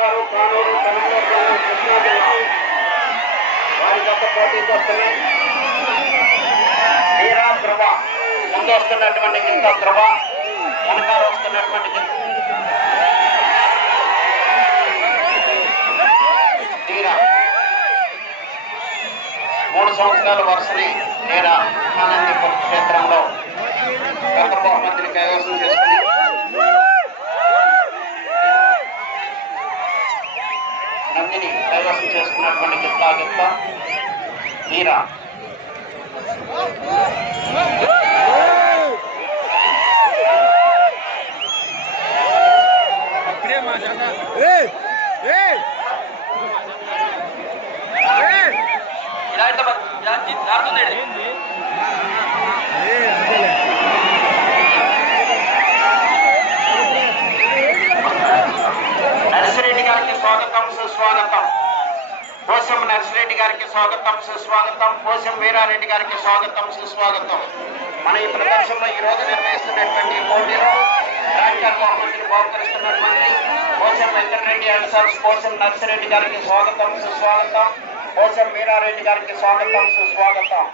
గారు కానూరు కరీంనగర్ జిల్లా, కృష్ణా జిల్లా వారి గత పోటీకి వస్తున్నాయి వీరా ధ్రువ ముందు వస్తున్నటువంటి గింత ధ్రువ వెనకాల వస్తున్నటువంటి మూడు సంవత్సరాల వరుసని నేర ఆనంది క్షేత్రంలో గత బహుమతిని కైవసం నందిని కైవసం చేసుకున్నటువంటి గిత్తా గిత్త వీరా నర్సిరెడ్డి గారికి స్వాగతం సుస్వాగతం. పోసం నర్సిరెడ్డి గారికి స్వాగతం సుస్వాగతం. పోసం వీరారెడ్డి గారికి స్వాగతం సుస్వాగతం. మన ఈ ప్రదర్శనలో ఈ రోజు నిర్వహిస్తున్నటువంటి పోటీలో డాక్టర్ బహుమతిని బహుకరిస్తున్నటువంటి పోసం వెంకటరెడ్డి అండ్ సార్ పోసం నర్సిరెడ్డి గారికి స్వాగతం సుస్వాగతం. పోసం వీరారెడ్డి గారికి స్వాగతం సుస్వాగతం.